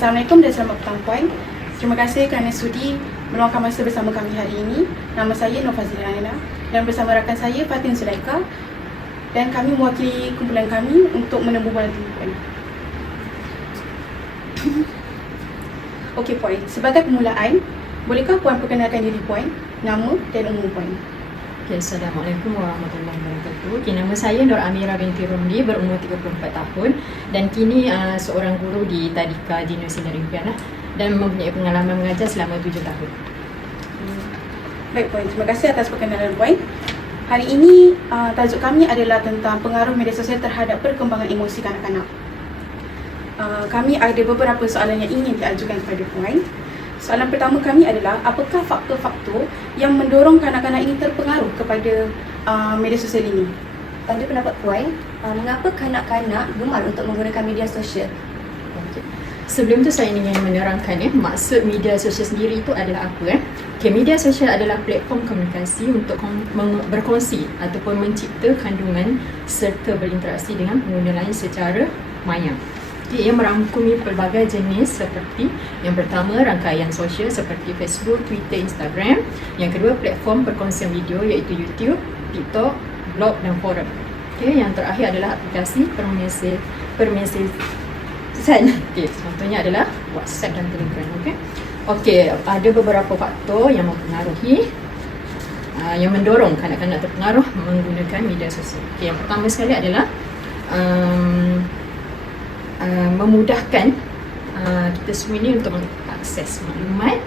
Assalamualaikum dan selamat petang puan. Terima kasih kerana sudi meluangkan masa bersama kami hari ini. Nama saya Nur Fazila Aina dan bersama rakan saya Fatin Sulaika, dan kami mewakili kumpulan kami untuk menempuh bulan puan. Okey puan, sebagai permulaan, bolehkah puan perkenalkan diri puan, nama dan umur puan? Okay, Assalamualaikum warahmatullahi wabarakatuh. Okay, nama saya Nur Amira binti Romli, berumur 34 tahun dan kini seorang guru di Tadika di Nusa Impian dan mempunyai pengalaman mengajar selama 7 tahun. Baik puan, terima kasih atas perkenalan puan. Hari ini tajuk kami adalah tentang pengaruh media sosial terhadap perkembangan emosi kanak-kanak. Kami ada beberapa soalan yang ingin diajukan kepada puan. Soalan pertama kami adalah, apakah faktor-faktor yang mendorong kanak-kanak ini terpengaruh kepada media sosial ini? Pada pendapat puan, mengapa kanak-kanak gemar untuk menggunakan media sosial? Okay. Sebelum tu saya ingin menerangkan maksud media sosial sendiri itu adalah apa. Okay, media sosial adalah platform komunikasi untuk berkongsi ataupun mencipta kandungan serta berinteraksi dengan pengguna lain secara maya. Ia merangkumi pelbagai jenis seperti yang pertama rangkaian sosial seperti Facebook, Twitter, Instagram. Yang kedua platform perkongsian video iaitu YouTube, TikTok, blog dan forum. Okay, yang terakhir adalah aplikasi permesejaan. Okay, contohnya adalah WhatsApp dan Telegram. Okey, ada beberapa faktor yang mempengaruhi yang mendorong kanak-kanak terpengaruh menggunakan media sosial. Okay, yang pertama sekali adalah memudahkan kita semua ini untuk mengakses maklumat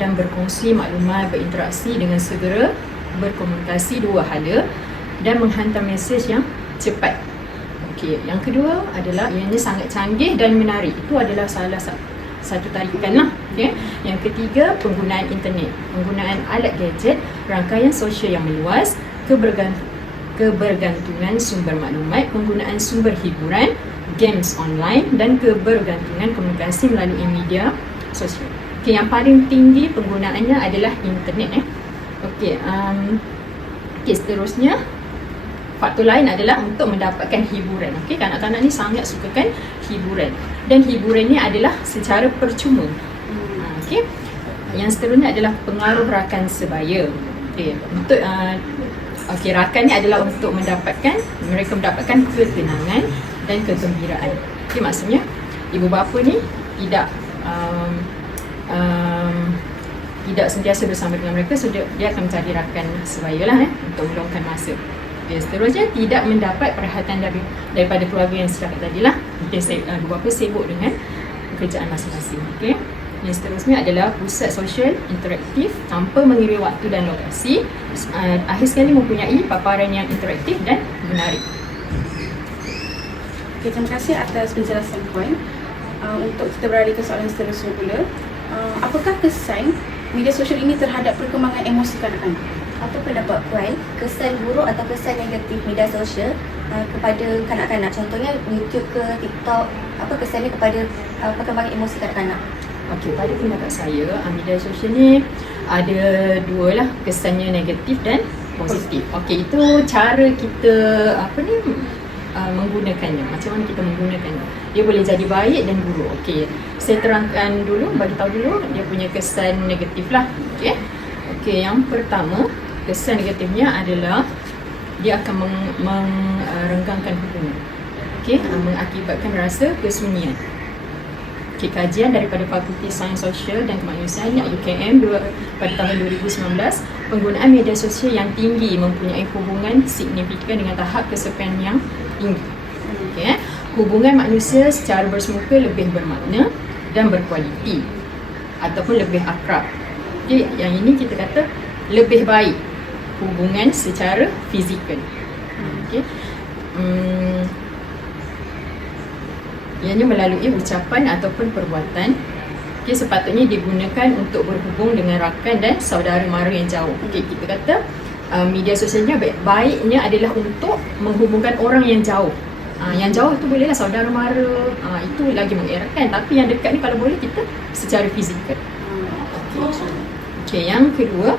dan berkongsi maklumat, berinteraksi dengan segera, berkomunikasi dua hala dan menghantar mesej yang cepat. Okey, yang kedua adalah ianya sangat canggih dan menarik. Itu adalah salah satu tarikan lah. Okay. Yang ketiga, penggunaan internet, penggunaan alat gadget, rangkaian sosial yang meluas, kebergantungan sumber maklumat, penggunaan sumber hiburan, games online dan kebergantungan komunikasi melalui media sosial. Okay, yang paling tinggi penggunaannya adalah internet. Okey, seterusnya faktor lain adalah untuk mendapatkan hiburan. Okey, kanak-kanak ni sangat sukakan hiburan dan hiburan ni adalah secara percuma. Okey, yang seterusnya adalah pengaruh rakan sebaya. Okey, untuk rakan ni adalah untuk mereka mendapatkan ketenangan dan kegembiraan. Okay, maksudnya ibu bapa ni tidak sentiasa bersama dengan mereka, so dia akan mencari rakan sebaya lah untuk meluangkan masa. Okay, seterusnya tidak mendapat perhatian daripada keluarga yang setakat tadi lah. Mungkin ibu bapa sibuk dengan pekerjaan masing-masing. Okay. Yang seterusnya adalah pusat sosial interaktif tanpa mengira waktu dan lokasi. Akhir sekali mempunyai paparan yang interaktif dan menarik. Okay, terima kasih atas penjelasan puan. Untuk kita beralih ke soalan seterusnya pula, apakah kesan media sosial ini terhadap perkembangan emosi kanak-kanak? Apa pendapat puan, kesan buruk atau kesan negatif media sosial kepada kanak-kanak? Contohnya YouTube ke TikTok, apa kesannya kepada perkembangan emosi kanak-kanak? Okey, pada pendapat saya, media sosial ni ada dua lah, kesannya negatif dan positif. Okey, itu cara kita menggunakannya, macam mana kita menggunakannya. Dia boleh jadi baik dan buruk. Okey, saya terangkan dulu, bagi tahu dulu dia punya kesan negatif lah. Okey, yang pertama, kesan negatifnya adalah dia akan merenggangkan hubungan. Okey, mengakibatkan rasa kesunyian. Okey, kajian daripada Fakulti Sains Sosial dan Kemanusiaan UKM pada tahun 2019, penggunaan media sosial yang tinggi mempunyai hubungan signifikan dengan tahap kesepian yang tinggi. Okay. Hubungan manusia secara bersemuka lebih bermakna dan berkualiti ataupun lebih akrab. Okay. Yang ini kita kata lebih baik hubungan secara fizikal. Okay. Ianya melalui ucapan ataupun perbuatan. Okay, sepatutnya digunakan untuk berhubung dengan rakan dan saudara mara yang jauh. Okay, kita kata media sosialnya baiknya adalah untuk menghubungkan orang yang jauh. Yang jauh tu bolehlah saudara mara, itu lagi mengeratkan. Tapi yang dekat ni kalau boleh kita secara fizikal. Okay, yang kedua,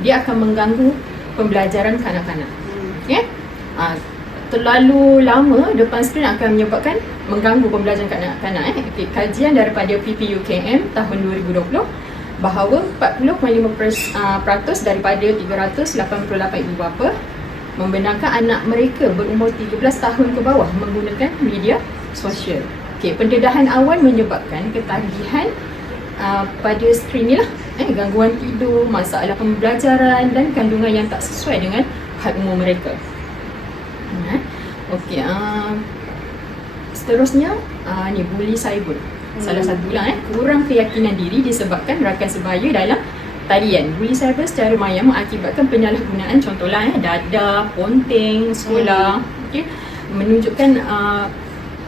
dia akan mengganggu pembelajaran kanak-kanak. Okay? terlalu lama depan skrin akan menyebabkan mengganggu pembelajaran kanak-kanak. Okay, kajian daripada PPUKM tahun 2020 bahawa 40.5% daripada 388 ibu bapa membenarkan anak mereka berumur 13 tahun ke bawah menggunakan media sosial. Okay, pendedahan awal menyebabkan ketagihan pada skrin ni lah, gangguan tidur, masalah pembelajaran dan kandungan yang tak sesuai dengan had umur mereka. Okey, seterusnya ni bully cyber. Salah satu lah, kurang keyakinan diri disebabkan rakan sebaya dalam talian. Bully cyber secara maya mengakibatkan penyalahgunaan, contohlah dadah, ponteng, sekolah, okey, menunjukkan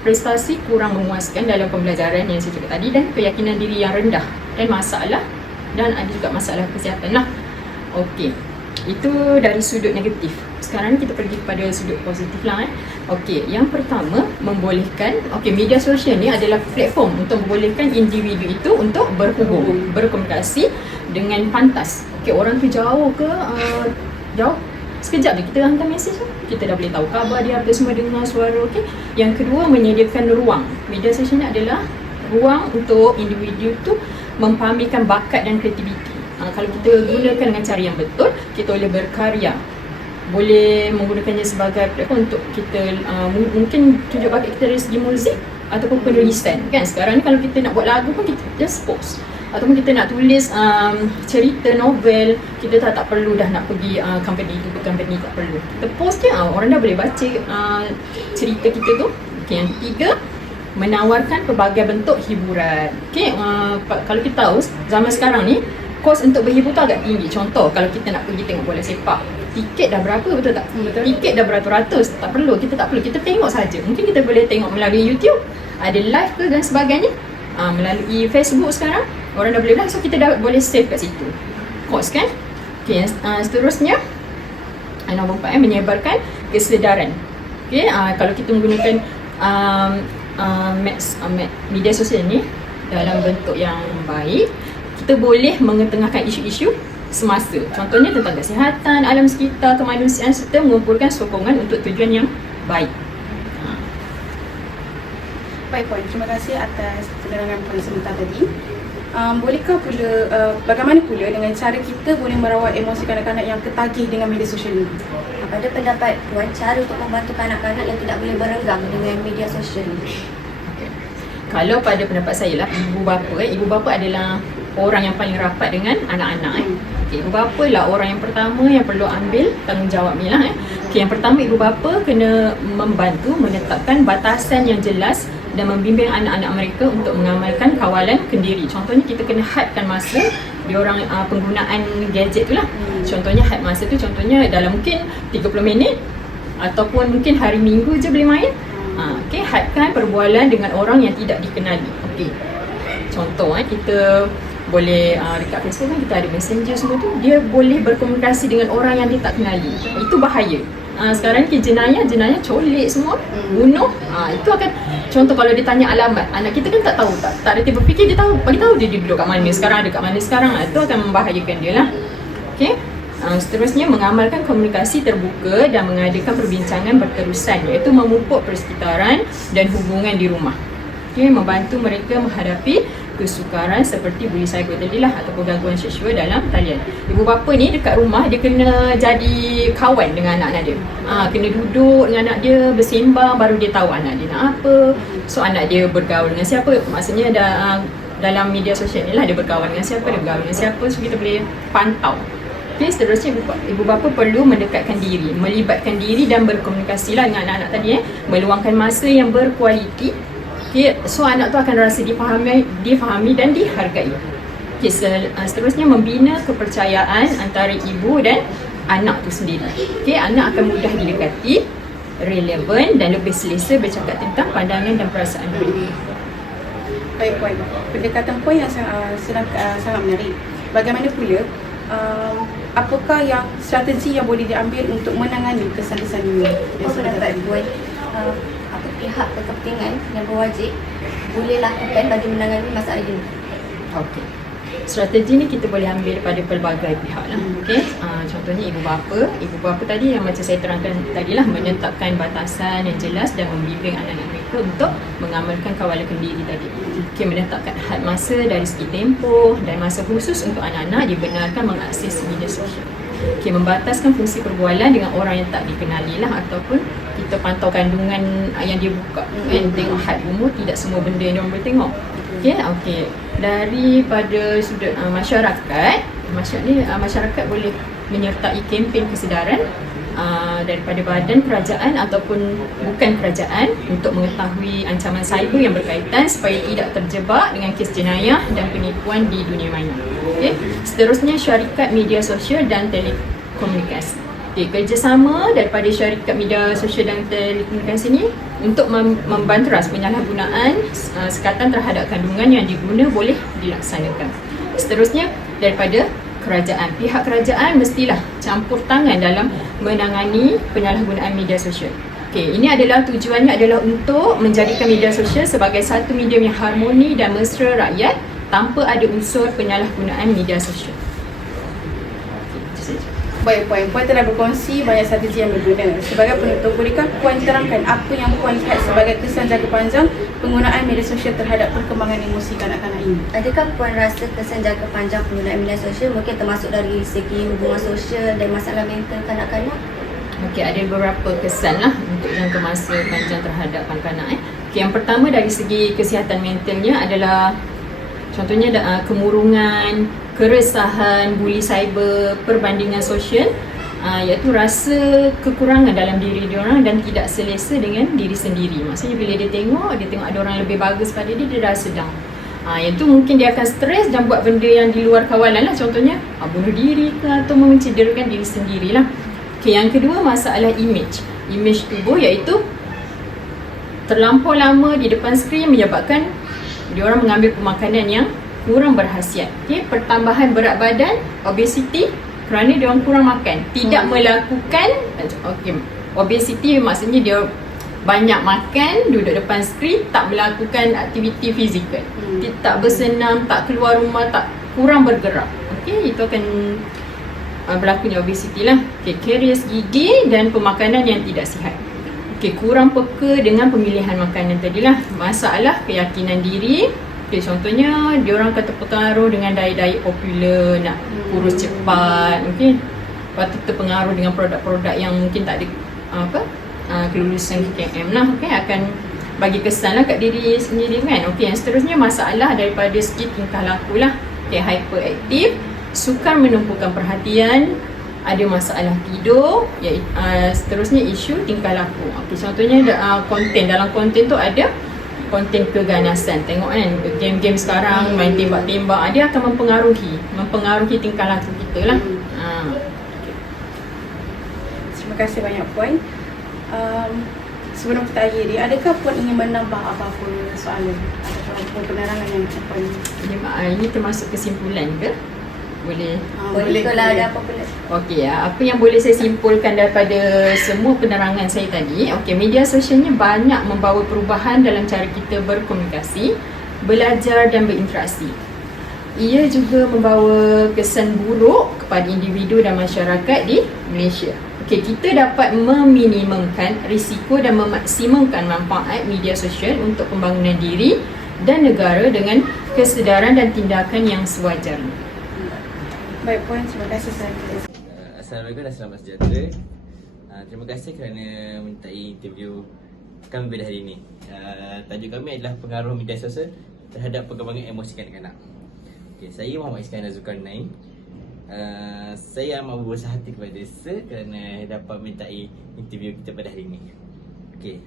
prestasi kurang memuaskan dalam pembelajaran yang saya cakap tadi, dan keyakinan diri yang rendah dan masalah, dan ada juga masalah kesihatan lah. Okey, itu dari sudut negatif. Sekarang kita pergi kepada sudut positif lah. Okey, yang pertama membolehkan, media sosial ni adalah platform untuk membolehkan individu itu untuk berhubung, berkomunikasi dengan pantas. Okey, orang tu jauh ke jauh, sekejap je kita hantar mesej tu, kita dah boleh tahu khabar dia, apa semua, dengar suara. Okey. Yang kedua, menyediakan ruang. Media sosial ni adalah ruang untuk individu tu mempamerkan bakat dan kreativiti. Kalau kita gunakan dengan cara yang betul, kita boleh berkarya, boleh menggunakannya sebagai platform untuk kita mungkin tunjuk bakat kita dari segi muzik ataupun penulisan kan. Sekarang ni kalau kita nak buat lagu pun kita just post, ataupun kita nak tulis cerita novel, kita tak perlu dah nak pergi company tu ke company, tak perlu, kita post je, orang dah boleh baca cerita kita tu. Okay, yang ketiga, menawarkan pelbagai bentuk hiburan. Okay, kalau kita tahu zaman sekarang ni kos untuk berhibur tu agak tinggi. Contoh, kalau kita nak pergi tengok bola sepak, tiket dah berapa, betul tak? Betul. Tiket dah beratus-ratus. Tak perlu, kita tak perlu, kita tengok saja. Mungkin kita boleh tengok melalui YouTube, ada live ke dan sebagainya. Melalui Facebook sekarang, orang dah boleh live, so kita dah boleh save kat situ. Kos kan? Okay, seterusnya nombor 4, menyebarkan kesedaran. Okay, kalau kita menggunakan media sosial ni dalam bentuk yang baik, kita boleh mengetengahkan isu-isu semasa. Contohnya tentang kesihatan, alam sekitar, kemanusiaan, serta mengumpulkan sokongan untuk tujuan yang baik. Baik Puan, terima kasih atas penerangan Puan sebentar tadi. Bolehkah pula, bagaimana pula dengan cara kita boleh merawat emosi kanak-kanak yang ketagih dengan media sosial ini? Pada pendapat Puan, cara untuk membantu kanak-kanak yang tidak boleh berenggang dengan media sosial ini? Okay. Kalau pada pendapat saya lah, ibu bapa adalah orang yang paling rapat dengan anak-anak. Okay, ibu bapa lah orang yang pertama yang perlu ambil tanggungjawab ni lah. Okay, yang pertama, ibu bapa kena membantu menetapkan batasan yang jelas dan membimbing anak-anak mereka untuk mengamalkan kawalan kendiri. Contohnya, kita kena hadkan masa diorang penggunaan gadget tu lah. Contohnya had masa tu, contohnya dalam mungkin 30 minit ataupun mungkin hari Minggu je boleh main. Okay, hadkan perbualan dengan orang yang tidak dikenali. Okay, contoh kita boleh dekat Facebook kan kita ada messenger semua tu, dia boleh berkomunikasi dengan orang yang dia tak kenali. Itu bahaya. Sekarang ni jenayah colik semua, bunuh. Itu akan, contoh kalau dia tanya alamat, anak kita kan tak tahu, tak ada tiba fikir, dia tahu, bagi tahu dia duduk kat mana sekarang, ada kat mana sekarang. Itu akan membahayakan dia lah. Okay. Seterusnya, mengamalkan komunikasi terbuka dan mengadakan perbincangan berterusan, iaitu memupuk persekitaran dan hubungan di rumah. Okay, membantu mereka menghadapi kesukaran seperti bully cyber tadi lah, ataupun gangguan seksual dalam talian. Ibu bapa ni dekat rumah, dia kena jadi kawan dengan anak-anak dia. Kena duduk dengan anak dia, bersembang, baru dia tahu anak dia nak apa. So anak dia bergaul dengan siapa, maksudnya dalam media sosial ni lah, dia berkawan dengan siapa, dia bergaul dengan siapa, so kita boleh pantau. Okay, seterusnya ibu bapa perlu mendekatkan diri, melibatkan diri dan berkomunikasi lah dengan anak-anak tadi, meluangkan masa yang berkualiti. Okay, so anak tu akan rasa difahami dan dihargai. Okay, seterusnya membina kepercayaan antara ibu dan anak tu sendiri. Okay, anak akan mudah didekati, relevan dan lebih selesa bercakap tentang pandangan dan perasaan mereka. Baik Puan, pendekatan Puan yang sangat menarik. Bagaimana pula, apakah yang strategi yang boleh diambil untuk menangani kesan-kesan ini? Pendapat Puan, pihak berkepentingan yang berwajib boleh lakukan bagi menangani masalah ini? Okey. Strategi ni kita boleh ambil daripada pelbagai pihak lah. Okay? Contohnya ibu bapa tadi yang macam saya terangkan tadi lah, menetapkan batasan yang jelas dan membimbing anak-anak mereka untuk mengamalkan kawalan kendiri tadi. Okay, menetapkan had masa dari segi tempoh dan masa khusus untuk anak-anak dibenarkan mengakses media sosial. Okay, membataskan fungsi perbualan dengan orang yang tak dikenali lah, ataupun kita pantau kandungan yang dia buka kan, tengok had umur, tidak semua benda yang dia boleh tengok. Okay. Daripada sudut masyarakat boleh menyertai kempen kesedaran daripada badan kerajaan ataupun bukan kerajaan untuk mengetahui ancaman cyber yang berkaitan supaya tidak terjebak dengan kes jenayah dan penipuan di dunia maya. Okay. Seterusnya, syarikat media sosial dan telekomunikasi. Okay, kerjasama daripada syarikat media sosial dan telekomunikasi ni untuk membanteras penyalahgunaan sekatan terhadap kandungan yang diguna boleh dilaksanakan. Seterusnya, daripada kerajaan. Pihak kerajaan mestilah campur tangan dalam menangani penyalahgunaan media sosial. Okay, ini adalah tujuannya adalah untuk menjadikan media sosial sebagai satu medium yang harmoni dan mesra rakyat tanpa ada unsur penyalahgunaan media sosial. Baik Puan, Puan telah berkongsi banyak strategi yang berguna. Sebagai penutup, bolehkah Puan terangkan apa yang Puan lihat sebagai kesan jangka panjang penggunaan media sosial terhadap perkembangan emosi kanak-kanak ini? Adakah Puan rasa kesan jangka panjang penggunaan media sosial mungkin termasuk dari segi hubungan sosial dan masalah mental kanak-kanak? Okey, ada beberapa kesan lah untuk jangka masa panjang terhadap kanak-kanak. Okey, yang pertama dari segi kesihatan mentalnya adalah contohnya kemurungan, keresahan, buli cyber, perbandingan sosial, iaitu rasa kekurangan dalam diri diorang dan tidak selesa dengan diri sendiri. Maksudnya bila dia tengok ada orang lebih bagus pada dia, dia rasa down. Iaitu mungkin dia akan stres dan buat benda yang di luar kawalan lah. Contohnya bunuh diri ke atau mencederakan diri sendirilah. Okay, yang kedua, masalah image tubuh, iaitu terlampau lama di depan skrin menyebabkan diorang mengambil pemakanan yang kurang berkhasiat. Okay, pertambahan berat badan, obesity, kerana dia orang kurang makan, tidak melakukan obesity maksudnya dia banyak makan, duduk depan skrin, tak melakukan aktiviti fizikal, tak bersenam, tak keluar rumah, kurang bergerak. Okay, itu akan berlakunya obesity lah. Okay, karies gigi dan pemakanan yang tidak sihat. Okay, kurang peka dengan pemilihan makanan tadilah. Masalah keyakinan diri. Okay, contohnya diorang akan terpengaruh dengan diet-diet popular, nak kurus cepat. Okay, lepas tu terpengaruh dengan produk-produk yang mungkin tak ada kelulusan KKM lah. Okay, akan bagi kesan lah kat diri sendiri kan. Okay, yang seterusnya masalah daripada segi tingkah laku lah. Okay, hyperaktif, sukar menumpukan perhatian, ada masalah tidur, seterusnya isu tingkah laku. Okay, contohnya konten, dalam konten tu ada konten keganasan. Tengok kan game-game sekarang main tembak-tembak, dia akan mempengaruhi tingkah laku kita lah. Terima kasih banyak Puan. Sebelum kita akhiri, adakah Puan ingin menambah apa-apa soalan ataupun penerangan yang Puan? Ini termasuk kesimpulan ke? Boleh? Boleh kalau ada apa-apa lagi. Okey, apa yang boleh saya simpulkan daripada semua penerangan saya tadi? Okey, media sosialnya banyak membawa perubahan dalam cara kita berkomunikasi, belajar dan berinteraksi. Ia juga membawa kesan buruk kepada individu dan masyarakat di Malaysia. Okey, kita dapat meminimumkan risiko dan memaksimumkan manfaat media sosial untuk pembangunan diri dan negara dengan kesedaran dan tindakan yang sewajarnya. Baik Puan, terima kasih sangat. Assalamualaikum dan selamat sejahtera. Terima kasih kerana mintai interview kami pada hari ini. Tajuk kami adalah pengaruh media sosial terhadap perkembangan emosi kanak-kanak. Okay, saya Muhammad Iskandar Zulkarnain. Saya amat berbesar hati kepada Sir kerana dapat mintai interview kita pada hari ini. Okay.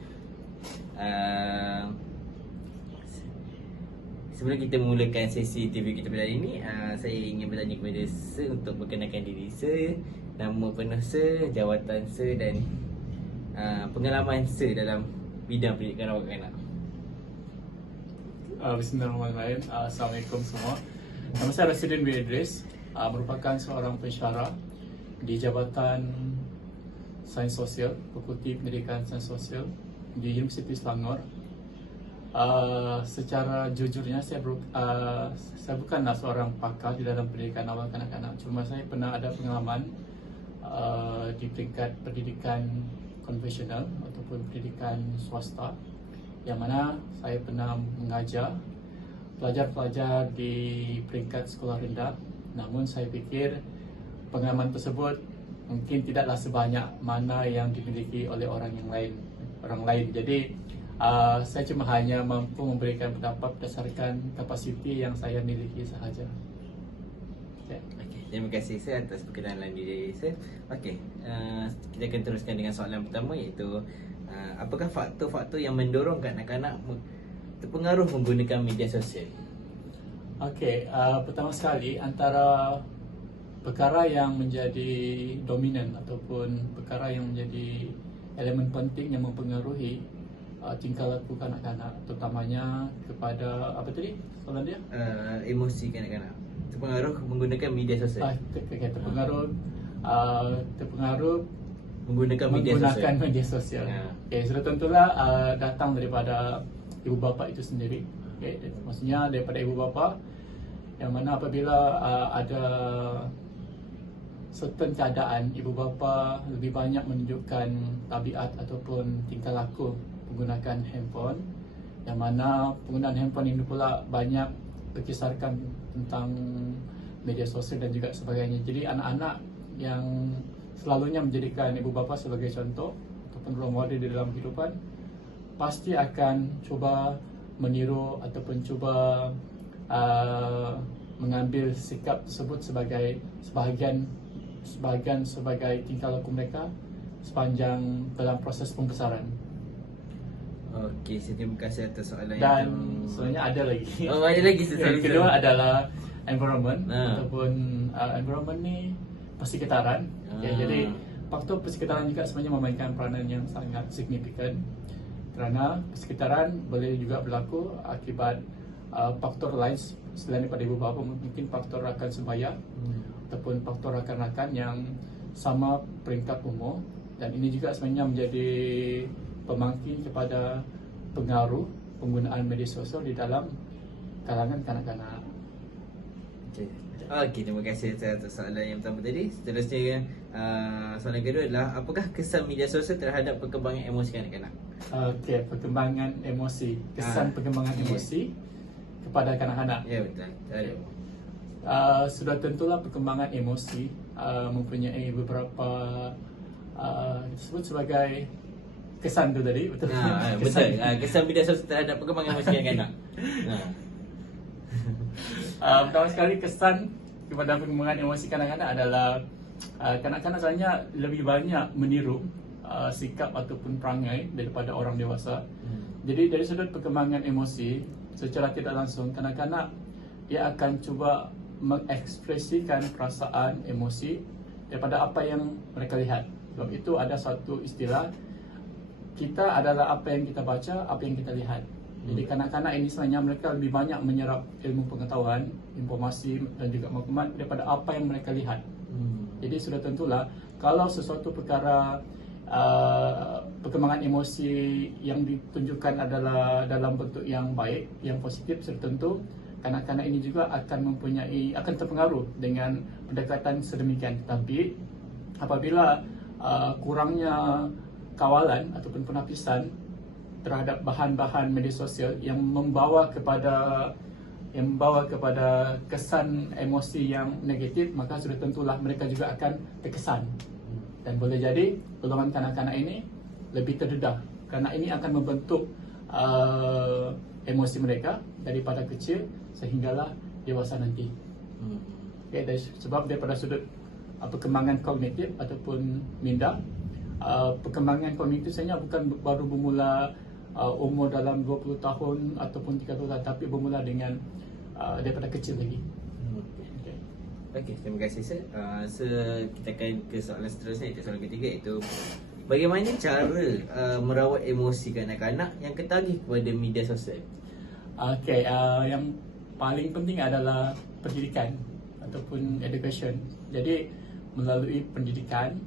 Sebelum kita memulakan sesi interview kita pada hari ini, saya ingin bertanya kepada Sir untuk perkenalkan diri Sir, nama penuh Sir, jawatan Sir dan pengalaman Sir dalam bidang pendidikan rawat kanak. Bismillahirrahmanirrahim. Assalamualaikum semua. Nama saya Rasidin bin Idris, merupakan seorang pensyarah di Jabatan Sains Sosial, Fakulti Pendidikan Sains Sosial di Universiti Selangor. Secara jujurnya saya bukanlah seorang pakar di dalam pendidikan awal kanak-kanak. Cuma saya pernah ada pengalaman di peringkat pendidikan konvensional ataupun pendidikan swasta, yang mana saya pernah mengajar pelajar-pelajar di peringkat sekolah rendah. Namun saya fikir pengalaman tersebut mungkin tidaklah sebanyak mana yang dimiliki oleh orang lain. Jadi saya cuma hanya mampu memberikan pendapat berdasarkan kapasiti yang saya miliki sahaja. Okay. Okey, terima kasih Sir atas perkenalan diri Sir. Okey, kita akan teruskan dengan soalan pertama, iaitu apakah faktor-faktor yang mendorong kanak-kanak terpengaruh menggunakan media sosial? Okey, pertama sekali antara perkara yang menjadi dominan ataupun perkara yang menjadi elemen penting yang mempengaruhi tingkah laku kanak-kanak, terutamanya kepada apa tadi soalan dia? Emosi kanak-kanak terpengaruh menggunakan media sosial. Terpengaruh Menggunakan media sosial. Ya. Okay, sudah tentulah datang daripada ibu bapa itu sendiri. Okay, maksudnya daripada ibu bapa, yang mana apabila ada certain keadaan ibu bapa lebih banyak menunjukkan tabiat ataupun tingkah laku menggunakan handphone, yang mana penggunaan handphone ini pula banyak berkisarkan tentang media sosial dan juga sebagainya. Jadi anak-anak yang selalunya menjadikan ibu bapa sebagai contoh ataupun role model di dalam kehidupan pasti akan cuba meniru ataupun cuba mengambil sikap tersebut sebagai sebahagian sebagai tingkah laku mereka sepanjang dalam proses pembesaran. Okey, terima kasih atas soalan Dan yang sebenarnya ada lagi. Oh, ada lagi Yang kedua adalah environment Ah. ataupun environment ni persekitaran. Okay, Ah. jadi faktor persekitaran juga sebenarnya memainkan peranan yang sangat signifikan, kerana persekitaran boleh juga berlaku akibat faktor lain selain daripada ibu bapa, mungkin faktor rakan sebaya ataupun faktor rakan-rakan yang sama peringkat umur, dan ini juga sebenarnya menjadi pemangkin kepada pengaruh penggunaan media sosial di dalam kalangan kanak-kanak. Okey, terima kasih atas soalan yang pertama tadi. Seterusnya, soalan kedua adalah apakah kesan media sosial terhadap perkembangan emosi kanak-kanak? Okey, perkembangan emosi, kesan perkembangan emosi kepada kanak-kanak. Ya, betul. Ada. Sudah tentulah perkembangan emosi mempunyai beberapa disebut sebagai kesan tu tadi, betul? Betul. Kesan media sosial terhadap perkembangan emosi kanak-kanak. Pertama sekali, kesan kepada perkembangan emosi kanak-kanak adalah kanak-kanak sebenarnya lebih banyak meniru sikap ataupun perangai daripada orang dewasa. Jadi dari sudut perkembangan emosi, secara tidak langsung kanak-kanak dia akan cuba mengekspresikan perasaan emosi daripada apa yang mereka lihat. Sebab itu ada satu istilah, kita adalah apa yang kita baca, apa yang kita lihat. Jadi kanak-kanak ini sebenarnya mereka lebih banyak menyerap ilmu pengetahuan, informasi dan juga maklumat daripada apa yang mereka lihat. Jadi sudah tentulah kalau sesuatu perkara perkembangan emosi yang ditunjukkan adalah dalam bentuk yang baik, yang positif, sudah tentu kanak-kanak ini juga akan terpengaruh dengan pendekatan sedemikian. Tetapi apabila kurangnya kawalan ataupun penapisan terhadap bahan-bahan media sosial yang membawa kepada kesan emosi yang negatif, maka sudah tentulah mereka juga akan terkesan. Dan boleh jadi golongan kanak-kanak ini lebih terdedah, kerana ini akan membentuk emosi mereka daripada kecil sehinggalah dewasa nanti. Okay, sebab daripada sudut perkembangan kognitif ataupun minda, perkembangan kognitif sebenarnya bukan baru bermula umur dalam 20 tahun ataupun 30 tahun, tapi bermula dengan daripada kecil lagi. Okey, terima kasih Sir. Kita akan ke soalan seterusnya, iaitu soalan ketiga, iaitu bagaimana cara merawat emosi kanak-kanak yang ketagih kepada media sosial? Okey, yang paling penting adalah pendidikan ataupun education. Jadi melalui pendidikan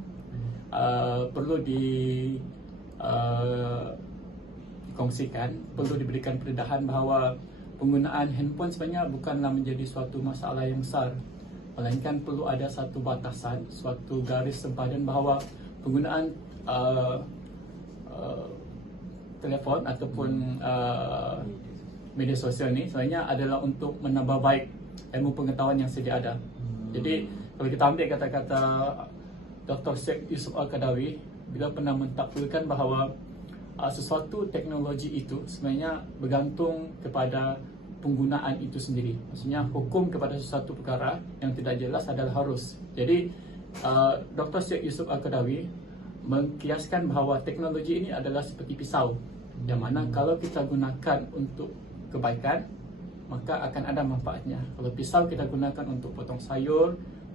perlu dikongsikan, perlu diberikan pendedahan bahawa penggunaan handphone sebenarnya bukanlah menjadi suatu masalah yang besar, melainkan perlu ada satu batasan, suatu garis sempadan bahawa penggunaan telefon ataupun media sosial ni sebenarnya adalah untuk menambah baik ilmu pengetahuan yang sedia ada. Jadi kalau kita ambil kata-kata Dr. Syed Yusof Al-Qaradawi, bila pernah mentakwilkan bahawa sesuatu teknologi itu sebenarnya bergantung kepada penggunaan itu sendiri. Maksudnya hukum kepada sesuatu perkara yang tidak jelas adalah harus. Jadi Dr. Syed Yusof Al-Qaradawi mengkiaskan bahawa teknologi ini adalah seperti pisau, yang mana kalau kita gunakan untuk kebaikan maka akan ada manfaatnya. Kalau pisau kita gunakan untuk potong sayur,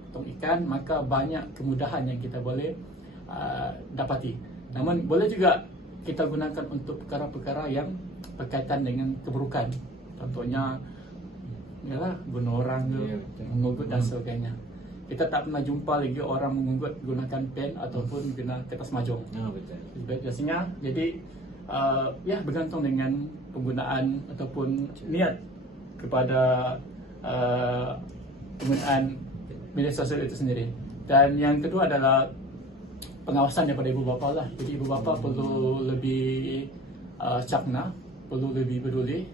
potong ikan, maka banyak kemudahan yang kita boleh dapati. Namun boleh juga kita gunakan untuk perkara-perkara yang berkaitan dengan keburukan. Contohnya ialah bunuh orang ke, mengugut dan sebagainya. Kita tak pernah jumpa lagi orang mengugut gunakan pen ataupun guna kertas mahjong. Betul. Biasanya jadi ya bergantung dengan penggunaan ataupun niat kepada penggunaan media sosial itu sendiri. Dan yang kedua adalah pengawasan daripada ibu bapa lah. Jadi ibu bapa perlu lebih cakna, perlu lebih peduli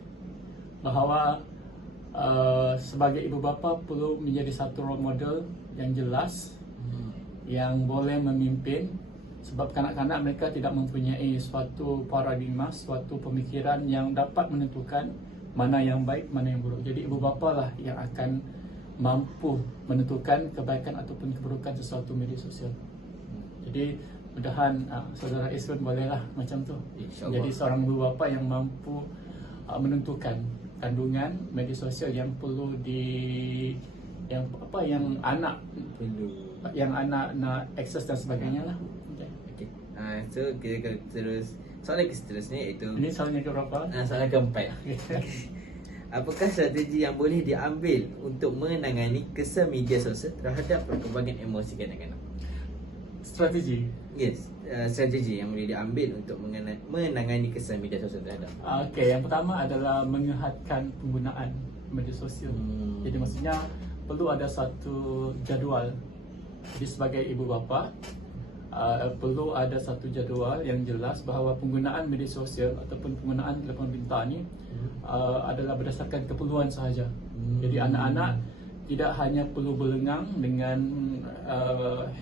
bahawa sebagai ibu bapa perlu menjadi satu role model yang jelas, yang boleh memimpin, sebab kanak-kanak mereka tidak mempunyai suatu paradigma, suatu pemikiran yang dapat menentukan mana yang baik, mana yang buruk. Jadi ibu bapa lah yang akan mampu menentukan kebaikan ataupun keburukan sesuatu media sosial. Jadi mudahan saudara Iswan bolehlah macam tu. InsyaAllah. Jadi seorang ibu bapa yang mampu menentukan kandungan media sosial yang perlu yang anak nak akses dan sebagainya lah. Okay. So kita terus soalan seterusnya iaitu Ini soalan yang keberapa? soalan keempat. Apakah strategi yang boleh diambil untuk menangani kesan media sosial terhadap perkembangan emosi kanak-kanak? Strategi. Yes, strategi yang boleh diambil untuk menangani kesan media sosial terhadap. Okey, yang pertama adalah mengehatkan penggunaan media sosial. Jadi maksudnya perlu ada satu jadual. Jadi sebagai ibu bapa perlu ada satu jadual yang jelas bahawa penggunaan media sosial ataupun penggunaan telefon pintar ni adalah berdasarkan keperluan sahaja. Jadi anak-anak tidak hanya perlu berlengang dengan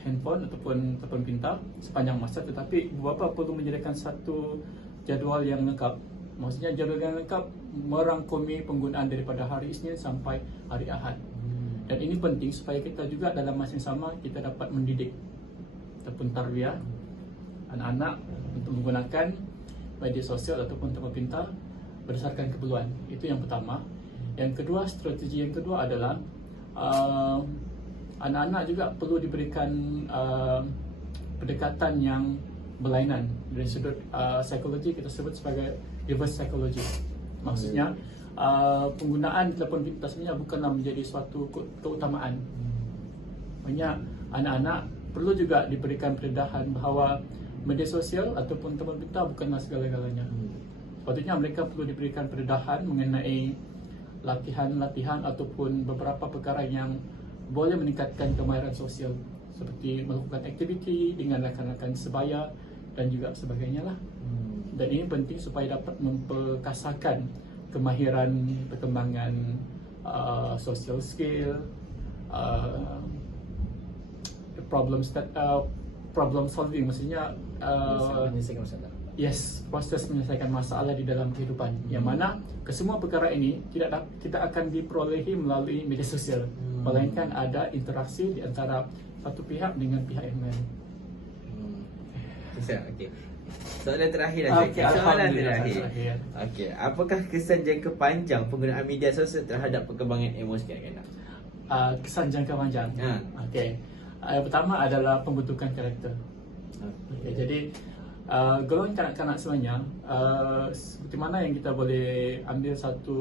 handphone ataupun telefon pintar sepanjang masa, tetapi ibu bapa perlu menyediakan satu jadual yang lengkap. Maksudnya jadual yang lengkap merangkumi penggunaan daripada hari Isnin sampai hari Ahad. Dan ini penting supaya kita juga dalam masa yang sama kita dapat mendidik ataupun tarbiyah anak-anak untuk menggunakan media sosial ataupun telefon pintar berdasarkan keperluan. Itu yang pertama. Yang kedua, strategi yang kedua adalah anak-anak juga perlu diberikan pendekatan yang berlainan. Dari sudut psikologi kita sebut sebagai reverse psychology. Maksudnya penggunaan telefon pintar sebenarnya bukanlah menjadi suatu keutamaan. Maksudnya anak-anak perlu juga diberikan pendedahan bahawa media sosial ataupun telefon pintar bukanlah segala-galanya. Sepatutnya mereka perlu diberikan pendedahan mengenai latihan-latihan ataupun beberapa perkara yang boleh meningkatkan kemahiran sosial, seperti melakukan aktiviti dengan rakan-rakan sebaya dan juga sebagainya lah. Dan ini penting supaya dapat memperkasakan kemahiran perkembangan social skill, problem solving, maksudnya menyelesaikan masalah. Yes, proses menyelesaikan masalah di dalam kehidupan. Yang mana kesemua perkara ini tidak akan diperolehi melalui media sosial, melainkan ada interaksi di antara satu pihak dengan pihak yang lain. Okey. Soalan terakhir Okey, soalan alhamdulillah, terakhir. Okey, apakah kesan jangka panjang penggunaan media sosial terhadap perkembangan emosi kanak-kanak? Kesan jangka panjang. Okey. Yang pertama adalah pembentukan karakter. Okay, jadi golongan kanak-kanak sebenarnya seperti mana yang kita boleh ambil satu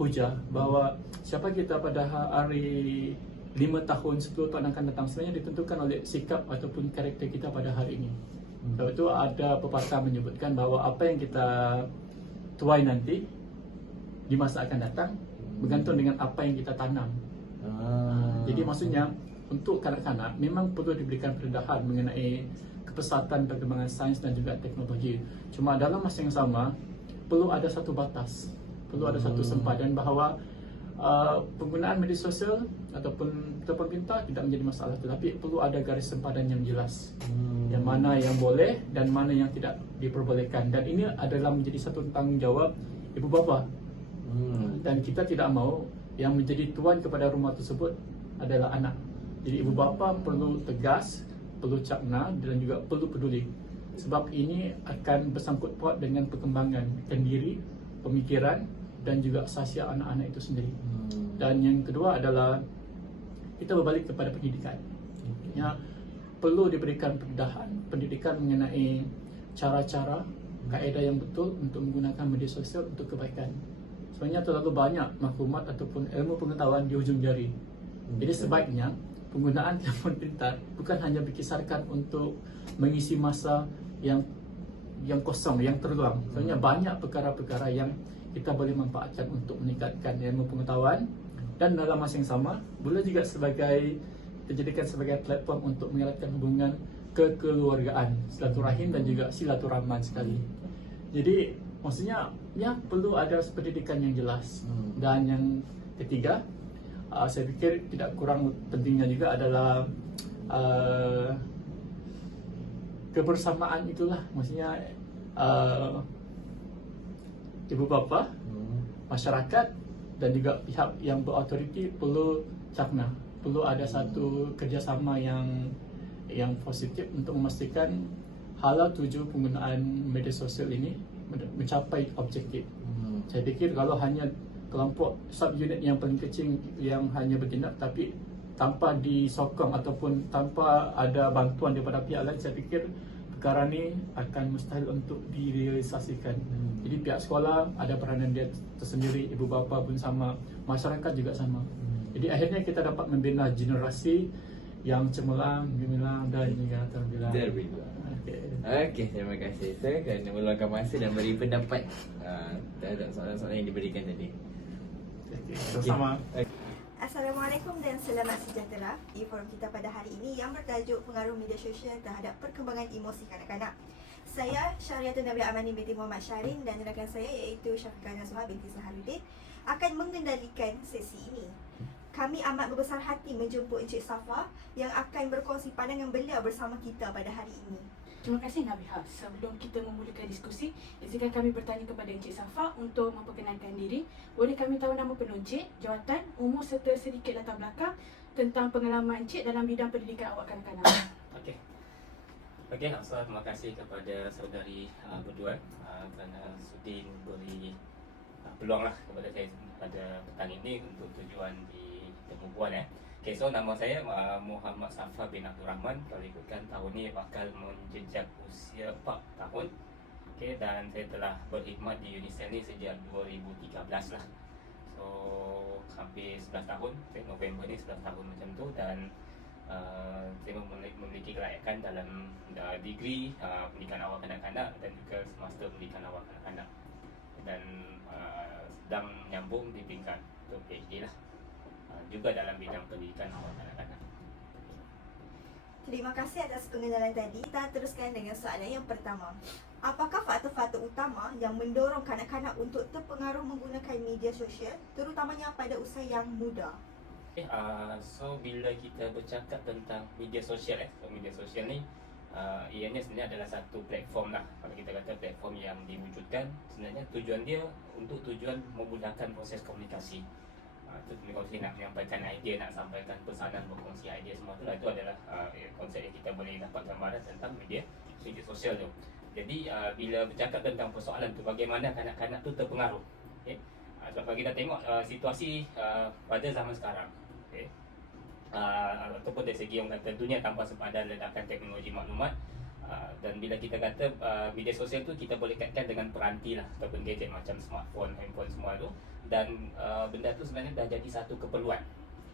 hujah bahawa siapa kita pada hari 5 tahun, 10 tahun akan datang sebenarnya ditentukan oleh sikap ataupun karakter kita pada hari ini. Sebab itu ada pepatah menyebutkan bahawa apa yang kita tuai nanti di masa akan datang bergantung dengan apa yang kita tanam. Jadi maksudnya untuk kanak-kanak memang perlu diberikan pendedahan mengenai kepesatan perkembangan sains dan juga teknologi. Cuma dalam masa yang sama perlu ada satu batas, perlu ada satu sempadan bahawa penggunaan media sosial ataupun telefon pintar tidak menjadi masalah, tetapi perlu ada garis sempadan yang jelas. Yang mana yang boleh dan mana yang tidak diperbolehkan, dan ini adalah menjadi satu tanggungjawab ibu bapa. Dan kita tidak mahu yang menjadi tuan kepada rumah tersebut adalah anak. Jadi ibu bapa perlu tegas, perlu cakna dan juga perlu peduli, sebab ini akan bersangkut paut dengan perkembangan diri, pemikiran dan juga sasial anak-anak itu sendiri. Dan yang kedua adalah kita berbalik kepada pendidikan. Ya, perlu diberikan pendidikan mengenai cara-cara, kaedah yang betul untuk menggunakan media sosial untuk kebaikan. Sebenarnya terlalu banyak maklumat ataupun ilmu pengetahuan di hujung jari. Jadi sebaiknya penggunaan telefon pintar bukan hanya berkisarkan untuk mengisi masa yang kosong, yang terluang. Sebenarnya banyak perkara-perkara yang kita boleh manfaatkan untuk meningkatkan ilmu pengetahuan, dan dalam masa yang sama boleh juga dijadikan sebagai platform untuk mengeratkan hubungan kekeluargaan, silaturahim dan juga silaturahman sekali. Jadi maksudnya ya perlu ada pendidikan yang jelas. Dan yang ketiga, saya fikir tidak kurang pentingnya juga adalah kebersamaan itulah. Maksudnya ibu bapa, masyarakat dan juga pihak yang berautoriti perlu cakna, perlu ada satu kerjasama yang positif untuk memastikan hala tuju penggunaan media sosial ini mencapai objektif. Saya fikir kalau hanya kelompok subunit yang paling kecil yang hanya bertindak tapi tanpa disokong ataupun tanpa ada bantuan daripada pihak lain, saya fikir perkara ni akan mustahil untuk direalisasikan. Jadi pihak sekolah ada peranan dia tersendiri, ibu bapa pun sama, masyarakat juga sama. Jadi akhirnya kita dapat membina generasi yang cemerlang, gemilang dan juga terbilang. Okey, terima kasih sir kerana meluangkan masa dan beri pendapat terhadap soalan-soalan yang diberikan tadi. Sama. Assalamualaikum dan selamat sejahtera. Di forum kita pada hari ini yang bertajuk pengaruh media sosial terhadap perkembangan emosi kanak-kanak. Saya Syariatul Nabila Amani binti Muhammad Syarin dan rakan saya iaitu Syafiqah Nasuha binti Saharuddin akan mengendalikan sesi ini. Kami amat berbesar hati menjemput Encik Safa yang akan berkongsi pandangan beliau bersama kita pada hari ini. Terima kasih Nabiha. Sebelum kita memulakan diskusi, izinkan kami bertanya kepada Encik Safa untuk memperkenalkan diri. Boleh kami tahu nama penuh Encik, jawatan, umur serta sedikit latar belakang tentang pengalaman Encik dalam bidang pendidikan awak kanak-kanak. Okey, terima kasih kepada saudari berdua kerana sudi beri peluanglah kepada saya pada petang ini untuk tujuan di Temu Puan. Okay, so nama saya Muhammad Safa bin Abdul Rahman. Kalau ikutkan tahun ni bakal menjejak usia 4 tahun. Okay, dan saya telah berkhidmat di Unicel ni sejak 2013 lah. So hampir 11 tahun, November ni 11 tahun macam tu. Dan saya memiliki kelayakan dalam degree pendidikan awal kanak-kanak dan juga master pendidikan awal kanak-kanak. Dan sedang menyambung di tingkat PhD lah, juga dalam bidang pendidikan awal kanak-kanak. Terima kasih atas pengenalan tadi. Kita teruskan dengan soalan yang pertama. Apakah faktor-faktor utama yang mendorong kanak-kanak untuk terpengaruh menggunakan media sosial, terutamanya pada usia yang muda? So bila kita bercakap tentang media sosial, media sosial ni ianya sebenarnya adalah satu platform lah. Kalau kita kata platform yang diwujudkan, sebenarnya tujuan dia untuk tujuan memudahkan proses komunikasi. Kalau saya nak menyampaikan idea, nak sampaikan pesanan, berkongsi idea semua tu lah, itu adalah konsep yang kita boleh dapat gambaran tentang media sosial tu. Jadi bila bercakap tentang persoalan tu, bagaimana kanak-kanak tu terpengaruh, okay? Sebab kalau kita tengok situasi pada zaman sekarang, okay? Ataupun dari segi orang kata dunia tanpa sepadan ledakan teknologi maklumat, dan bila kita kata media sosial tu kita boleh kaitkan dengan peranti lah ataupun gadget macam smartphone, handphone semua tu. Dan benda tu sebenarnya dah jadi satu keperluan.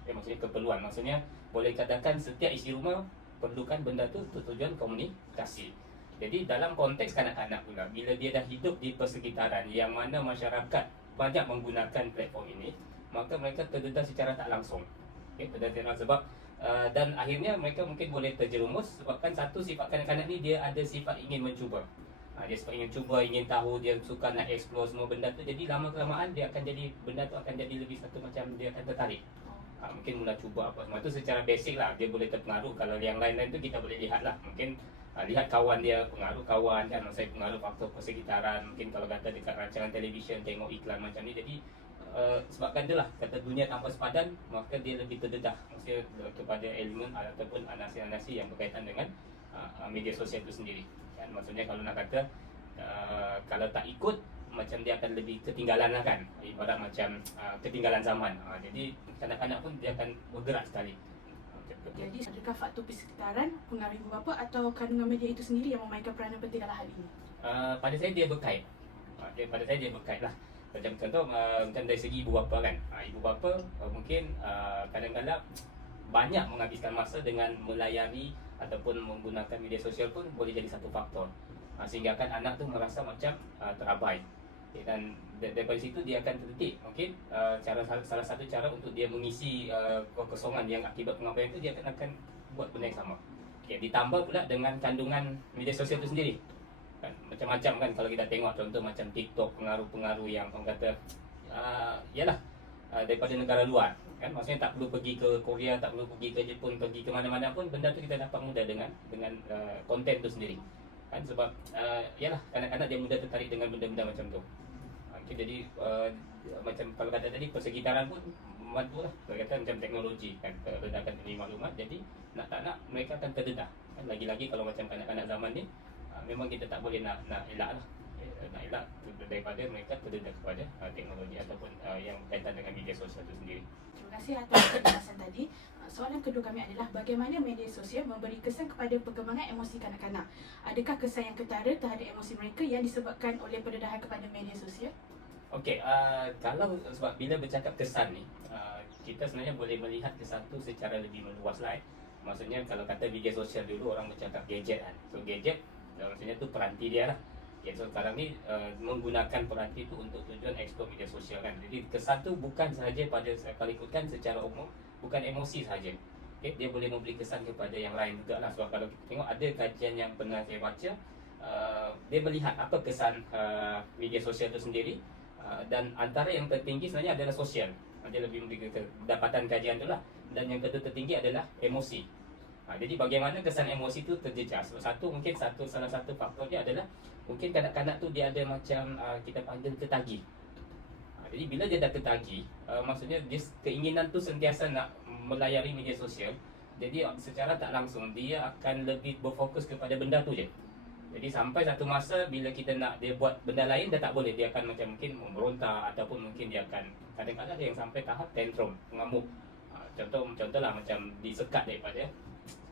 Maksudnya boleh katakan setiap isi rumah perlukan benda tu untuk tujuan komunikasi. Jadi dalam konteks kanak-kanak pula, bila dia dah hidup di persekitaran yang mana masyarakat banyak menggunakan platform ini, maka mereka terdedah secara tak langsung. Terdedah sebab dan akhirnya mereka mungkin boleh terjerumus sebabkan satu sifat kanak-kanak ni dia ada sifat ingin mencuba. Dia sifat ingin cuba, ingin tahu, dia suka nak explore semua benda tu. Jadi lama-kelamaan dia akan jadi, benda tu akan jadi lebih satu macam dia akan tertarik. Mungkin mula cuba apa semua tu secara basic lah, dia boleh terpengaruh. Kalau yang lain-lain tu kita boleh lihat lah, mungkin lihat kawan dia, pengaruh kawan kan, maksudnya pengaruh faktor persekitaran. Mungkin kalau kata dekat rancangan televisyen tengok iklan macam ni, jadi sebabkan itulah kata dunia tanpa sepadan, maka dia lebih terdedah maksudnya kepada elemen ataupun anasi-anasi yang berkaitan dengan media sosial itu sendiri kan. Maksudnya kalau nak kata kalau tak ikut, macam dia akan lebih ketinggalan lah kan, ibarat macam ketinggalan zaman. Jadi kanak-kanak pun dia akan bergerak sekali. Jadi adakah faktor persekitaran, pengaruh ibu bapa atau kandungan media itu sendiri yang memainkan peranan penting dalam hal ini? Pada saya dia berkait. Pada saya dia berkait lah. Macam contoh macam dari segi ibu bapa kan. Ibu bapa mungkin kadang-kadang banyak menghabiskan masa dengan melayari ataupun menggunakan media sosial pun boleh jadi satu faktor. Sehingga kan anak tu merasa macam terabai. Dan daripada situ dia akan terdetik. Mungkin salah satu cara untuk dia mengisi kekosongan yang akibat pengabaian itu, dia akan buat benda yang sama. Ditambah pula dengan kandungan media sosial itu sendiri. Macam-macam kan kalau kita tengok contoh macam TikTok, pengaruh-pengaruh yang orang kata ialah daripada negara luar kan, maksudnya tak perlu pergi ke Korea, tak perlu pergi ke Jepun, pergi ke mana-mana pun benda tu kita dapat mudah dengan konten tu sendiri kan. Sebab ialah kanak-kanak dia mudah tertarik dengan benda-benda macam tu. Jadi macam kalau kata tadi persekitaran pun membantu lah, kalau kata macam teknologi kan, ledakan teknologi maklumat. Jadi nak tak nak mereka akan terdedah kan. Lagi-lagi kalau macam kanak-kanak zaman ni, memang kita tak boleh nak elak lah, nak elak daripada mereka terdedah kepada teknologi ataupun yang berkaitan dengan media sosial itu sendiri. Terima kasih atas penjelasan tadi. Soalan kedua kami adalah bagaimana media sosial memberi kesan kepada perkembangan emosi kanak-kanak? Adakah kesan yang ketara terhadap emosi mereka yang disebabkan oleh pendedahan kepada media sosial? Okey, kalau sebab bila bercakap kesan ni, kita sebenarnya boleh melihat kesan tu secara lebih meluas lah. Maksudnya kalau kata media sosial dulu orang bercakap gadget kan. So gadget maksudnya tu peranti dia lah. So sekarang ni menggunakan peranti tu untuk tujuan explore media sosial kan. Jadi kesan tu bukan sahaja pada, kalau ikutkan secara umum, bukan emosi sahaja. Okay? Dia boleh memberi kesan kepada yang lain juga lah. Sebab kalau kita tengok ada kajian yang pernah saya baca, dia melihat apa kesan media sosial itu sendiri, dan antara yang tertinggi sebenarnya adalah sosial. Dia lebih memberi dapatan kajian tu lah. Dan yang kedua tertinggi adalah emosi. Jadi bagaimana kesan emosi tu terjejas? Mungkin salah satu faktor dia adalah mungkin kanak-kanak tu dia ada macam kita panggil ketagih. Jadi bila dia dah ketagih, maksudnya dia keinginan tu sentiasa nak melayari media sosial. Jadi secara tak langsung dia akan lebih berfokus kepada benda tu je. Jadi sampai satu masa bila kita nak dia buat benda lain, dia tak boleh. Dia akan macam mungkin memberontak ataupun mungkin dia akan kadang-kadang ada yang sampai tahap tantrum, mengamuk. Contohlah macam disekat daripada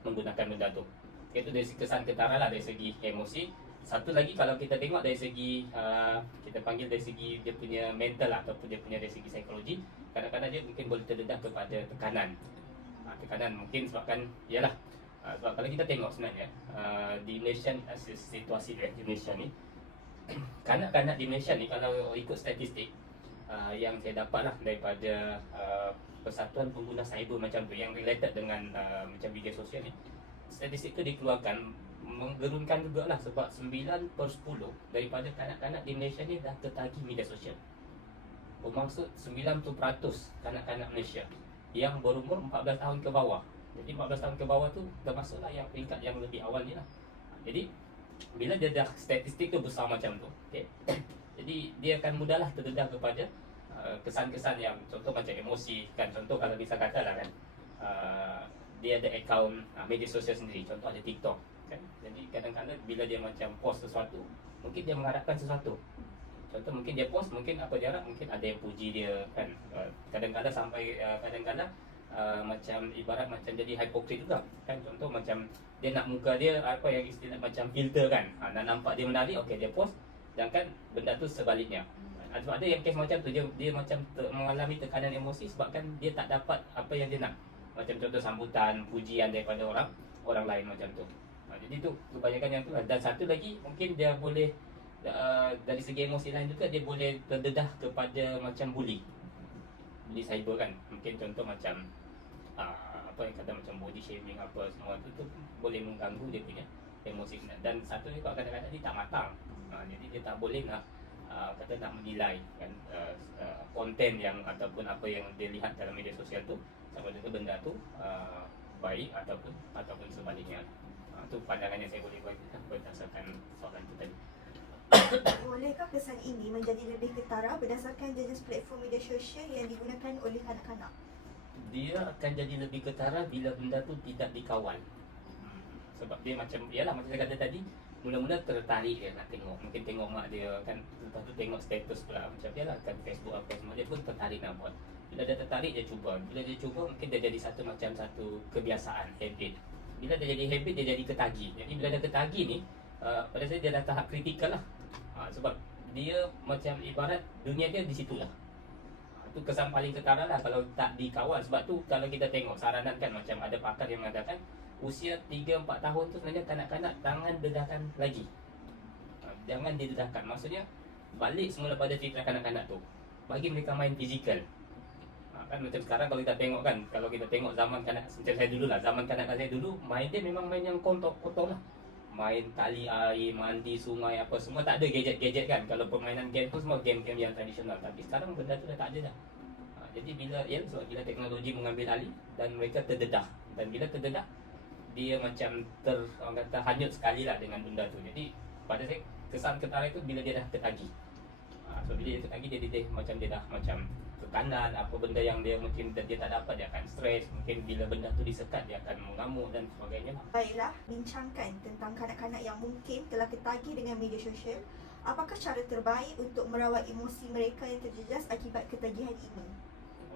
menggunakan benda tu. Itu dari kesan ketara lah dari segi emosi. Satu lagi kalau kita tengok dari segi kita panggil dari segi dia punya mental lah, ataupun dia punya dari segi psikologi, kadang-kadang dia mungkin boleh terdedah kepada tekanan. Tekanan mungkin sebabkan ialah sebab kalau kita tengok sebenarnya di Malaysia ni, situasi dia di Malaysia ni, kanak-kanak di Malaysia ni kalau ikut statistik yang saya dapat lah daripada Persatuan Pengguna Cyber macam tu yang related dengan macam media sosial ni, statistik tu dikeluarkan menggerunkan jugalah sebab 9/10 daripada kanak-kanak di Malaysia ni dah tertagih media sosial. Bermaksud 90% kanak-kanak Malaysia yang berumur 14 tahun ke bawah. Jadi 14 tahun ke bawah tu termasuklah yang peringkat yang lebih awal ni lah. Jadi bila dia dah statistik tu besar macam tu, okay, jadi dia akan mudahlah terdedah kepada kesan-kesan yang contoh macam emosi kan. Contoh kalau bisa kata lah kan, dia ada akaun media sosial sendiri, contoh ada TikTok kan. Jadi kadang-kadang bila dia macam post sesuatu, mungkin dia mengharapkan sesuatu. Contoh mungkin dia post, mungkin apa dia harap, mungkin ada yang puji dia kan. Kadang-kadang sampai kadang-kadang macam ibarat macam jadi hipokrit juga kan. Contoh macam dia nak muka dia apa yang istilah macam filter kan, nak nampak dia menarik, okey dia post. Sedangkan benda tu sebaliknya. Sebab ada yang kes macam tu, dia macam mengalami tekanan emosi sebabkan dia tak dapat apa yang dia nak. Macam contoh sambutan, pujian daripada orang lain macam tu. Jadi tu kebanyakan yang tu lah. Dan satu lagi mungkin dia boleh dari segi emosi lain juga dia boleh terdedah kepada macam bully cyber kan. Mungkin contoh macam apa yang kata macam body shaming apa semua tu boleh mengganggu dia punya emosi. Dan satu ni kadang-kadang dia tak matang. Jadi dia tak boleh nak kata nak menilai kan konten yang ataupun apa yang dia lihat dalam media sosial tu, sama ada benda tu baik ataupun sebaliknya. Tu pandangan yang saya boleh bagi berdasarkan soalan tu tadi. Bolehkah kesan ini menjadi lebih ketara berdasarkan jenis platform media sosial yang digunakan oleh kanak-kanak? Dia akan jadi lebih ketara bila benda tu tidak dikawal. Sebab dia macam, yalah macam saya kata tadi, mula-mula tertarik dia nak tengok. Mungkin tengok mak dia kan, lepas tu tengok status pula. Macam dia lah kan Facebook apa semua, dia pun tertarik nak buat. Bila dia tertarik, dia cuba. Bila dia cuba, mungkin dia jadi satu kebiasaan, habit. Bila dia jadi habit, dia jadi ketagih. Jadi bila dia ketagih ni, pada saya dia dah tahap kritikal lah. Sebab dia macam ibarat dunia dia di situlah. Itu kesan paling ketara lah kalau tak dikawal. Sebab tu kalau kita tengok saranan kan, macam ada pakar yang mengatakan usia 3-4 tahun tu sebenarnya kanak-kanak jangan dedahkan lagi. Jangan didedahkan. Maksudnya balik semula pada fitrah kanak-kanak tu. Bagi mereka main fizikal. Kan macam sekarang kalau kita tengok kan, kalau kita tengok zaman kanak macam saya dulu lah, zaman kanak-kanak saya dulu main dia memang main yang kotor lah. Main tali air, mandi sungai apa semua, tak ada gadget-gadget kan. Kalau permainan game tu semua game-game yang tradisional. Tapi sekarang benda tu dah tak ada dah. Jadi sebab bila teknologi mengambil alih dan mereka terdedah. Dan bila terdedah, dia macam orang kata hanyut sekali lah dengan benda tu. Jadi pada saya kesan ketara itu bila dia dah ketagih. So bila dia ketagih, dia macam dia dah macam tekanan, apa benda yang dia mungkin dia tak dapat, dia akan stres. Mungkin bila benda tu disekat, dia akan mengamuk dan sebagainya. Baiklah, bincangkan tentang kanak-kanak yang mungkin telah ketagih dengan media sosial. Apakah cara terbaik untuk merawat emosi mereka yang terjejas akibat ketagihan ini?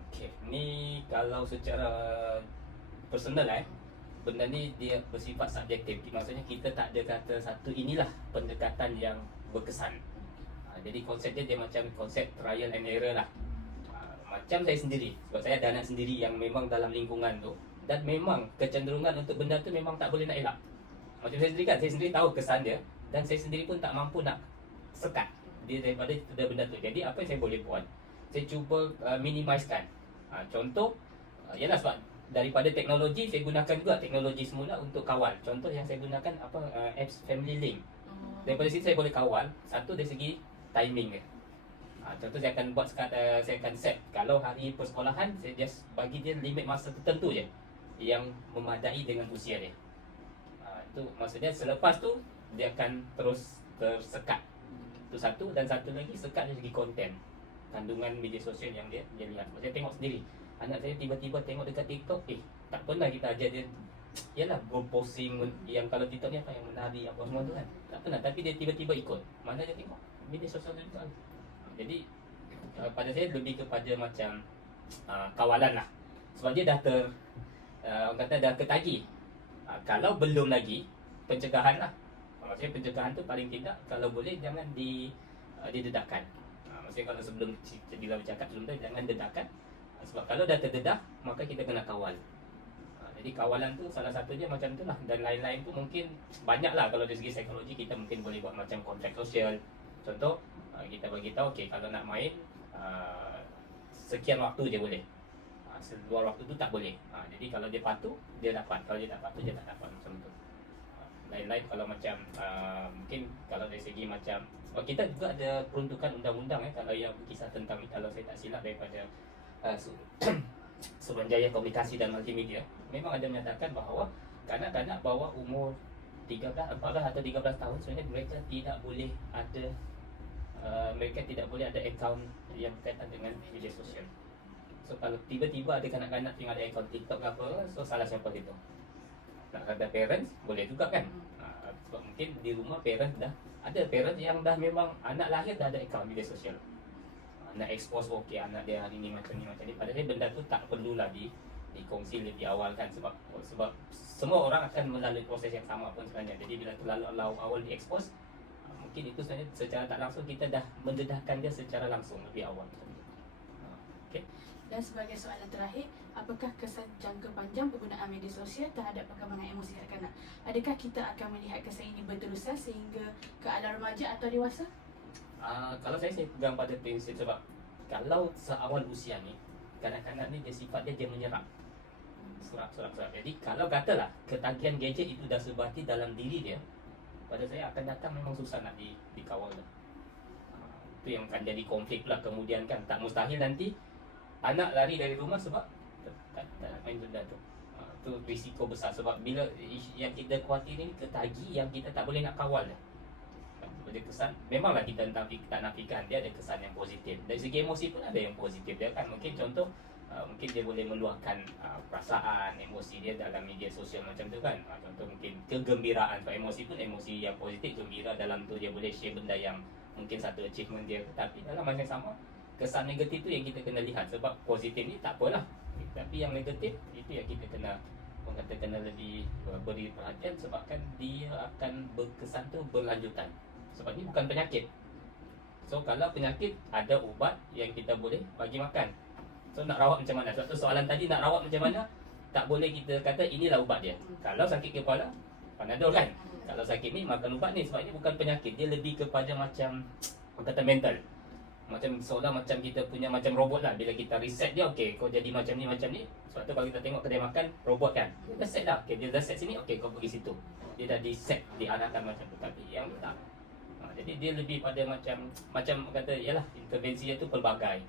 Okey, ni kalau secara personal benda ni dia bersifat subjektif. Maksudnya kita tak ada kata satu inilah pendekatan yang berkesan. Jadi konsep dia macam konsep trial and error lah. Macam saya sendiri, sebab saya ada anak sendiri yang memang dalam lingkungan tu, dan memang kecenderungan untuk benda tu memang tak boleh nak elak. Macam saya sendiri kan, saya sendiri tahu kesan dia, dan saya sendiri pun tak mampu nak sekat dia daripada benda tu. Jadi apa yang saya boleh buat, saya cuba minimizekan. Contoh, ialah sebab daripada teknologi, saya gunakan juga teknologi semula untuk kawal. Contoh yang saya gunakan apps Family Link. Daripada situ saya boleh kawal. Satu dari segi timing dia. Contoh saya akan buat saya akan set kalau hari persekolahan, saya just bagi dia limit masa tertentu je yang memadai dengan usia dia. Itu maksudnya selepas tu dia akan terus tersekat. Itu satu, dan satu lagi sekat dari segi konten, kandungan media sosial yang dia lihat. Saya tengok sendiri, anak saya tiba-tiba tengok dekat TikTok, tak pernah kita ajar dia ialah posting yang kalau TikTok ni apa yang menari apa semua tu kan, tak pernah, tapi dia tiba-tiba ikut. Mana dia tengok media sosial dia tu. Jadi pada saya lebih kepada macam kawalan lah. Sebab dia dah orang kata dah ketagih. Kalau belum lagi, pencegahan lah. Maksudnya pencegahan tu paling tidak kalau boleh jangan didedahkan. Maksudnya kalau sebelum bila bercakap sebelum tu, jangan dedahkan. Sebab kalau dah terdedah, maka kita kena kawal. Jadi kawalan tu salah satunya macam tu lah. Dan lain-lain tu mungkin banyak lah. Kalau dari segi psikologi, kita mungkin boleh buat macam kontrak sosial. Contoh, kita bagi tahu, kalau nak main sekian waktu je boleh. Luar waktu tu tak boleh. Jadi kalau dia patuh, dia dapat. Kalau dia tak patuh, dia tak dapat. Macam tu. Lain-lain kalau macam mungkin kalau dari segi macam, sebab kita juga ada peruntukan undang-undang kalau yang berkisah tentang, kalau saya tak silap daripada Suruhanjaya Komunikasi dan Multimedia, memang ada menyatakan bahawa kanak-kanak bawah umur 14 atau 13 tahun sebenarnya mereka tidak boleh ada akaun yang berkaitan dengan media sosial. So kalau tiba-tiba ada kanak-kanak yang ada akaun TikTok ke apa, so salah siapa gitu. Nak kata parents boleh juga kan. Sebab mungkin di rumah parents yang dah memang anak lahir dah ada akaun media sosial. Nak expose anak dia hari ni macam ni. Padahal benda tu tak perlulah dikongsi lebih awal kan, sebab semua orang akan melalui proses yang sama pun sebenarnya. Jadi bila terlalu awal di-expose, mungkin itu sebenarnya secara tak langsung kita dah mendedahkan dia secara langsung lebih awal. Okay. Dan sebagai soalan terakhir, apakah kesan jangka panjang penggunaan media sosial terhadap perkembangan emosi kanak-kanak? Adakah kita akan melihat kesan ini berterusan sehingga ke alam remaja atau dewasa? Kalau saya pegang pada prinsip sebab kalau seawal usia ni kanak-kanak ni dia sifat dia menyerap serap. Jadi kalau katalah ketagihan gadget itu dah sebati dalam diri dia, pada saya akan datang memang susah nak dikawal lah. Itu yang akan jadi konflik pula kemudian kan. Tak mustahil nanti anak lari dari rumah sebab tak nak main benda tu. Itu risiko besar sebab bila yang kita khawatir ni ketagi yang kita tak boleh nak kawal dah. Dia kesan, memanglah kita tak nafikan dia ada kesan yang positif. Dari segi emosi pun ada yang positif dia kan. Mungkin contoh mungkin dia boleh meluahkan perasaan, emosi dia dalam media sosial macam tu kan. Contoh mungkin kegembiraan, sebab emosi pun emosi yang positif, gembira dalam tu dia boleh share benda yang mungkin satu achievement dia. Tapi dalam masa yang sama kesan negatif tu yang kita kena lihat sebab positif ni tak apalah. Tapi yang negatif itu yang kita kena lebih beri perhatian sebabkan dia akan berkesan tu berlanjutan. Sebab ni bukan penyakit. So kalau penyakit ada ubat yang kita boleh bagi makan. So nak rawat macam mana? Sebab tu soalan tadi nak rawat macam mana? Tak boleh kita kata inilah ubat dia. Kalau sakit kepala, Panadol kan. Kalau sakit ni makan ubat ni sebab ini bukan penyakit. Dia lebih kepada macam kata mental. Macam seolah macam kita punya macam robot lah. Bila kita reset dia, okey kau jadi macam ni. Sebab tu kalau kita tengok kedai makan robot kan, dia dah set dah. Okey dia dah set sini, okey kau pergi situ. Dia dah di set, diarahkan macam tu. Tapi yang ni tak. Jadi dia lebih pada macam kata yalah intervensi dia tu pelbagai.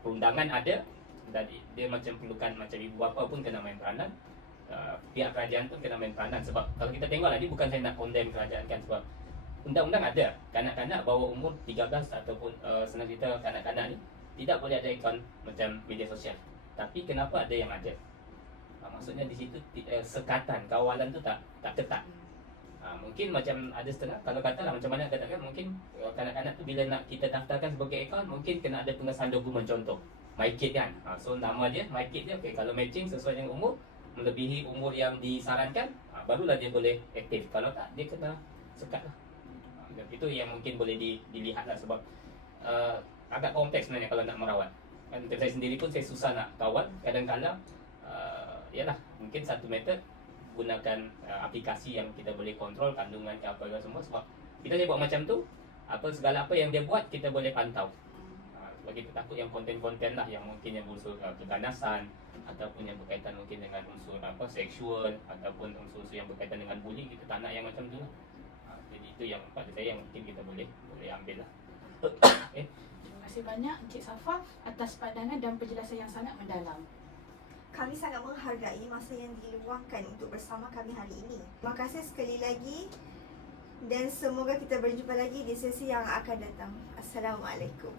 Perundangan ada dan dia macam perlukan macam ibu bapa pun kena main peranan. Pihak kerajaan pun kena main peranan sebab kalau kita tengoklah ni bukan saya nak condemn kerajaan kan sebab undang-undang ada kanak-kanak bawah umur 13 ataupun senang cerita kanak-kanak ni tidak boleh ada akaun macam media sosial. Tapi kenapa ada yang ada? Maksudnya di situ sekatan kawalan tu tak ketat. Mungkin macam ada setengah kalau katalah macam mana katakan mungkin kanak-kanak tu bila nak kita daftarkan sebagai akaun mungkin kena ada pengesahan dokumen contoh MyKid kan. So nama dia MyKid dia okey kalau matching sesuai dengan umur melebihi umur yang disarankan barulah dia boleh aktif. Kalau tak dia kena sekat lah. Itu yang mungkin boleh dilihat lah sebab agak kompleks sebenarnya kalau nak merawat. Kan untuk saya sendiri pun saya susah nak kawal. Kadang-kadang yalah mungkin satu metod gunakan aplikasi yang kita boleh kontrol kandungan ke apa semua sebab kita dia buat macam tu segala apa yang dia buat kita boleh pantau. Sebab kita takut yang konten-konten lah yang mungkin yang berunsur keganasan ataupun yang berkaitan mungkin dengan unsur seksual ataupun unsur-unsur yang berkaitan dengan bullying kita tak nak yang macam tu lah. Jadi itu yang pada saya yang mungkin kita boleh ambil lah. Terima kasih banyak Encik Safa atas pandangan dan penjelasan yang sangat mendalam. Kami sangat menghargai masa yang diluangkan untuk bersama kami hari ini. Terima kasih sekali lagi dan semoga kita berjumpa lagi di sesi yang akan datang. Assalamualaikum.